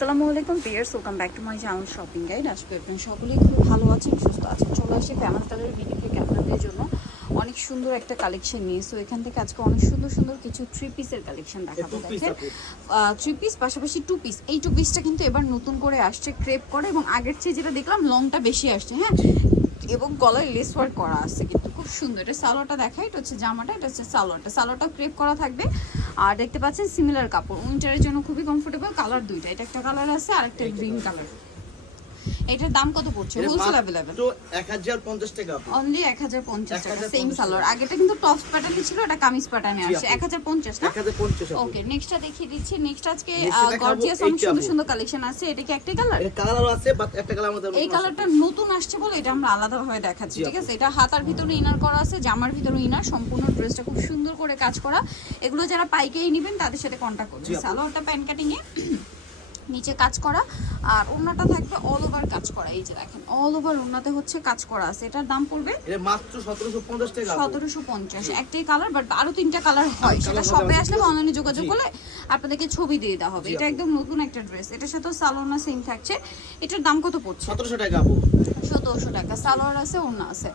আসসালামু আলাইকুম viewers welcome back to my channel shopping guide আসবে আপনার সকলেই খুব ভালো আছেন সুস্থ আছেন। চলে আসে ফ্যামিলি কালারের ভিডিও থেকে আপনাদের জন্য। অনেক সুন্দর একটা কালেকশন নিয়ে সো এখান থেকে আজকে অনেক সুন্দর সুন্দর কিছু থ্রি পিসের কালেকশন দেখাবো দেখেন। থ্রি পিস পাশাপাশি টু পিস এই টু পিসটা কিন্তু এবার নতুন করে আসছে ক্রেপ করে এবং আগের চেয়ে যেটা দেখলাম লংটা বেশি আসছে হ্যাঁ? এবং গলায় লেস ওয়ার্ক করা আছে কিন্তু। খুব সুন্দর। এটা সালোয়ারটা দেখাই এটা হচ্ছে জামাটা এটা হচ্ছে সালোয়ারটা। সালোয়ারটা ক্রেপ করা থাকবে। আর দেখতে পাচ্ছেন সিমিলার কাপড়। উইন্টারের জন্য খুবই কমফোর্টেবল কালার দুইটা। এটা একটা কালার আছে আর একটা গ্রিন কালার এটার দাম কত পড়ছে? হোলসেল অ্যাভেলেবেল তো এক হাজার পঞ্চাশ টাকা অনলি এক হাজার পঞ্চাশ টাকা সেম সালোয়ার আগেটা কিন্তু টপস প্যাটার্নে ছিল এটা কামিজ প্যাটার্নে আসছে। আপু। এক হাজার পঞ্চাশ না? এক হাজার পঞ্চাশ আপু। ওকে নেক্সটটা দেখিয়ে দিচ্ছি। নেক্সট আজকে গর্জিয়াস অনেক সুন্দর সুন্দর কালেকশন আছে। এটা কি একটা কালারের কালার আছে বাট একটা কালার আমাদের এই কালারটা নতুন আসছে বলে এটা আমরা আলাদাভাবে দেখাচ্ছি জি, ঠিক আছে? এটা হাতার ভিতরে ইনার করা আছে জামার ভিতরে ইনার সম্পূর্ণ ড্রেসটা খুব সুন্দর করে কাজ করা। এগুলো যারা পাইকারি নেবেন তাদের সাথে কন্ট্যাক্ট করবেন। জি, আপু। সালোয়ারটা প্যান্ট কাটিং এ নিচে কাজ করা আর ওড়নাটা থাকবে অল ওভার কাজ করা। এই যে দেখেন অল ওভার ওড়নাতে হচ্ছে কাজ করা আছে। এটার দাম পড়বে মাত্র সতেরোশো পঞ্চাশ টাকা আপু। সতেরোশো পঞ্চাশ। একটাই কালার বাট আরও তিনটা কালার হয়। সেটা সবাই সবে আসলে অনলাইনে যোগাযোগ। করলে আপনাদেরকে ছবি দিয়ে দেওয়া হবে। এটা একদম নতুন একটা ড্রেস এটার সাথে সালোনা সেম থাকছে। এটার দাম কত পড়ছে? সতেরোশো টাকা আপু। সতেরোশো টাকা। সালোয়ার আছে ওড়না আছে।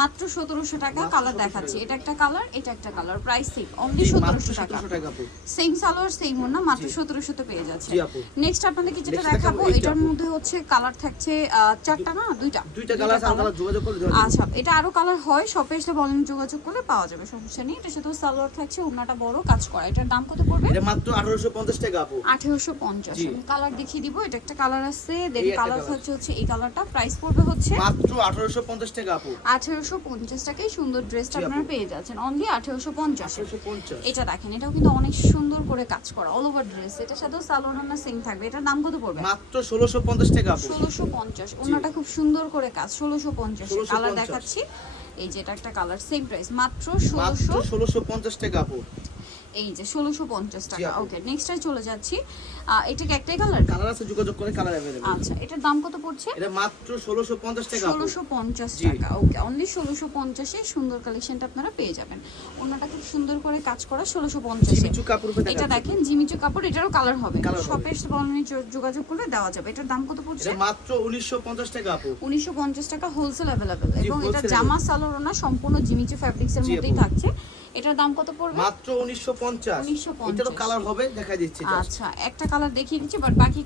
মাত্র সতেরোশো টাকা কালার দেখাচ্ছি। এটা একটা কালার এটা একটা কালার প্রাইস সেম অনলি সতেরোশো টাকা। সতেরোশো সেম সালোয়ার সেম ওড়না মাত্র জি। সতেরোশোতে পেয়ে যাচ্ছে। নেক্সট আপনাদেরকে যেটা দেখাবো। এটার মধ্যে হচ্ছে কালার থাকছে চারটা না? দুইটা? দুইটা কালার যোগাযোগ করলে আচ্ছা এটা আরও কালার হয় শপে এসে বলেন যোগাযোগ করলে পাওয়া যাবে সমস্যা নেই। এটা শুধু সালোয়ার থাকছে ওড়নাটা বড় কাজ করা। এটার দাম কত পড়বে? এটা মাত্র আঠারোশো পঞ্চাশ টাকা আপু। আঠেরোশো পঞ্চাশ। কালার দেখিয়ে দিব এটা একটা কালার আছে। Then colour. থাকছে হচ্ছে এই কালারটা প্রাইস পড়বে হচ্ছে? মাত্র আঠারোশো পঞ্চাশ টাকা আপু। আঠেরোশো পঞ্চাশ টাকায় সুন্দর ড্রেসটা আপনারা পেয়ে যাচ্ছেন। অনলি আঠেরোশো পঞ্চাশ। আঠারোশো পঞ্চাশ। এটা দেখেন এটাও কিন্তু অনেক সুন্দর করে কাজ করা অল ওভার ড্রেস এটার সাথেও সালোয়ার সেম থাকবে। এটার দাম কত পড়বে? মাত্র ষোলোশো পঞ্চাশ টাকা আপু। ষোলোশো পঞ্চাশ। ওনাটা খুব সুন্দর করে কাজ ষোলোশো পঞ্চাশ। 1650 কালার দেখাচ্ছি। এই যে এটা একটা কালার সেম প্রাইস মাত্র মাত্র ষোলোশো ষোলোশো পঞ্চাশ টাকা আপু। এই যে ষোলোশো পঞ্চাশ টাকা। ওকে নেক্সট চলে যাচ্ছি। আহ, এটা কি একটাই কালার কালার আছে যোগাযোগ করে কালার অ্যাভেলেবল আচ্ছা এটার দাম কত পড়ছে? এটা মাত্র ষোলোশো পঞ্চাশ টাকা আপু। ষোলোশো পঞ্চাশ জি। টাকা। ওকে অনলি ষোলোশো পঞ্চাশে সুন্দর কালেকশনটা আপনারা পেয়ে যাবেন। ওনাটা খুব সুন্দর করে কাজ করা ষোলোশো পঞ্চাশে। জিমিচু কাপড় এটা দেখেন জিমিচু কাপড় এটারও কালার হবে। শপে অনলাইনে যোগাযোগ করলে দেওয়া যাবে। এটার দাম কত পড়ছে? এটা মাত্র উনিশশো পঞ্চাশ টাকা আপু। উনিশশো পঞ্চাশ টাকা হোলসেল জি, এবং এটা জামা সালোয়ার না সম্পূর্ণ জিমিচু জি, মধ্যেই থাকছে। এটার দাম কত পড়বে? মাত্র উনিশশো পঞ্চাশ। 1950 এটারও কালার হবে দেখা দিচ্ছি আচ্ছা একটা কালার দেখিয়ে দিচ্ছি বাট বাকি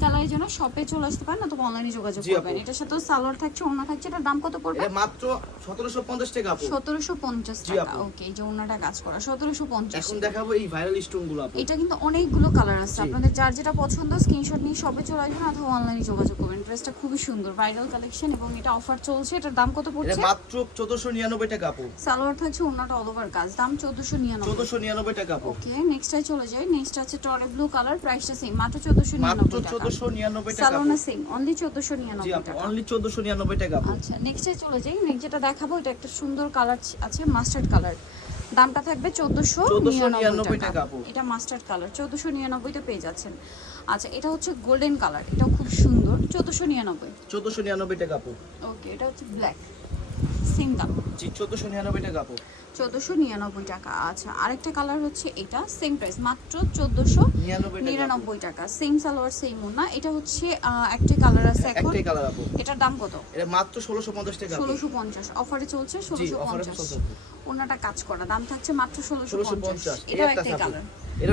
শপে চলে আসতে পারেন অথবা অনলাইনে যোগাযোগ করবেন। এটার সাথে সালোয়ার থাকছে ওড়না থাকছে এটার দাম কত পড়বে? মাত্র সতেরোশো পঞ্চাশ টাকা আপু। সতেরোশো পঞ্চাশ জি, টাকা ওকে এই যে ওড়নাটা কাজ করা সতেরোশো পঞ্চাশ। এখন দেখাবো এই ভাইরাল স্টোনগুলো আপু। এটা কিন্তু অনেকগুলো কালার আছে। আপনাদের যার যেটা পছন্দ স্ক্রিনশট নিয়ে শপে চলে আসবেন অথবা অনলাইনে যোগাযোগ করবেন। ড্রেসটা খুবই সুন্দর ভাইরাল কালেকশন এবং এটা অফার চলছে। এটার দাম কত পড়ছে? মাত্র চোদ্দশো নিরানব্বই টাকা আপু। সালোয়ার থাকছে ওড়নাটা অল ওভার কাজ। দাম চোদ্দশো নিরানব্বই। চোদ্দশো নিরানব্বই টাকা আপু। ওকে নেক্সটে চলে যাই। নেক্সট আছে টরে ব্লু কালার প্রাইসটা সেম মাত্র চোদ্দশো মাত্র নিরানব্বই টাকা। চোদ্দশো নিরানব্বই টাকা সালোনা সেম অনলি টাকা। অনলি চোদ্দশো নিরানব্বই টাকা আপু। আচ্ছা নেক্সটে চলে যাই। নেক্সট যেটা দেখাবো এটা একটা সুন্দর কালার আছে মাস্টার্ড কালার দামটা থাকবে চোদ্দশো 1499 নিরানব্বই টাকা আপু। এটা মাস্টার্ড কালার চোদ্দশো নিরানব্বইতে পেয়ে যাচ্ছেন। আচ্ছা এটা হচ্ছে গোল্ডেন কালার এটাও খুব সুন্দর। চোদ্দশো নিরানব্বই। চোদ্দশো নিরানব্বই টাকা আপু। ওকে এটা হচ্ছে ব্ল্যাক সেম দাম জি 1499 টাকা আপু। 1499 আচ্ছা। আরেকটা কালার হচ্ছে এটা সেম প্রাইস মাত্র 1499 টাকা সেম সালোয়ার সেম ওনা এটা হচ্ছে একটা কালার আছে এখন। এটার দাম কত? এটা মাত্র 1650 টাকা 1650 অফারে চলছে 1650 ওনাটা কাজ করা দাম থাকছে মাত্র 1650 এটা একটা কালার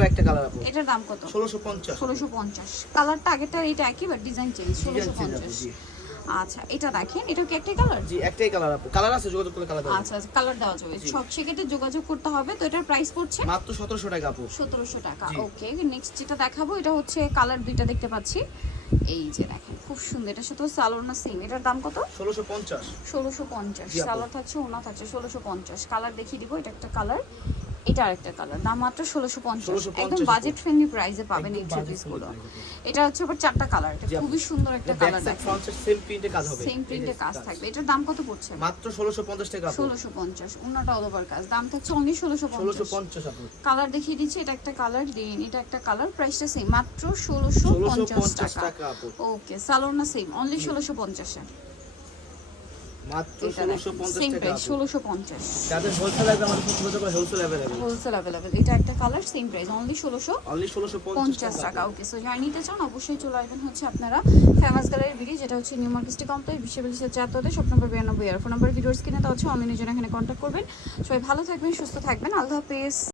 একটা কালার আপু। এটার দাম কত? 1650 1650 কালারটা আগেরটা এটা একই বাট ডিজাইন চেঞ্জ 1650 আচ্ছা এটা দেখেন এটা কি একটাই কালার জি একটাই কালার আপু। কালার আছে যোগাযোগ করে কালার আচ্ছা কালার দেওয়া যাবে। সব সেক্ষেত্রে যোগাযোগ করতে হবে তো এটার প্রাইস পড়ছে? মাত্র সতেরোশো টাকা আপু। সতেরোশো টাকা ওকে নেক্সট যেটা দেখাবো এটা হচ্ছে কালার দুইটা দেখতে পাচ্ছি। এই যে দেখেন খুব সুন্দর এটা সাথে সালোয়ার না সেম এটার দাম কত? ষোলোশো পঞ্চাশ। ষোলোশো পঞ্চাশ জি আপু। সালোয়ার থাকছে ওনা থাকছে ষোলোশো পঞ্চাশ। কালার দেখিয়ে দিব এটা একটা কালার এটা আরেকটা কালার দাম মাত্র ষোলোশো পঞ্চাশ। একদম বাজেট ফ্রেন্ডলি প্রাইসে পাবেন এই থ্রি budget পিসগুলো। friendly price এ এটা হচ্ছে আবার চারটা কালার এটা খুবই সুন্দর একটা কালার সেম প্রিন্টে কাজ হবে। সেম প্রিন্টে কাজ। থাকবে। এটার দাম কত পড়ছে? মাত্র ষোলোশো পঞ্চাশ টাকা ষোলোশো পঞ্চাশ। ওনাটা অল ওভার কাজ। দাম থাকছে অনলি ষোলোশো ষোলোশো পঞ্চাশ কালার দেখিয়ে দিচ্ছি এটা একটা কালার দেন এটা একটা কালার প্রাইসটা সেম মাত্র ষোলোশো পঞ্চাশ টাকা। ওকে সালোনা সেম অনলি ষোলোশো পঞ্চাশে মাত্র এটা টাকা যাদের হোলসেল আমাদের করে হোলসেল হোলসেল একটা কালার সেম প্রাইস অনলি টাকা ওকে সো যারা নিতে চান অবশ্যই চলে আসবেন হচ্ছে আপনারা ফেমাস গ্যালারি বিডি যেটা হচ্ছে নিউ মার্কেস্টি কমপ্লেক্স বিশ্ববিদ্যালয়ের চারতলাতে শপ নম্বর বিরানব্বই আর ফোন নম্বর জন্য এখানে করবেন। সবাই ভালো থাকবেন সুস্থ থাকবেন আল্লাহ হাফেজ।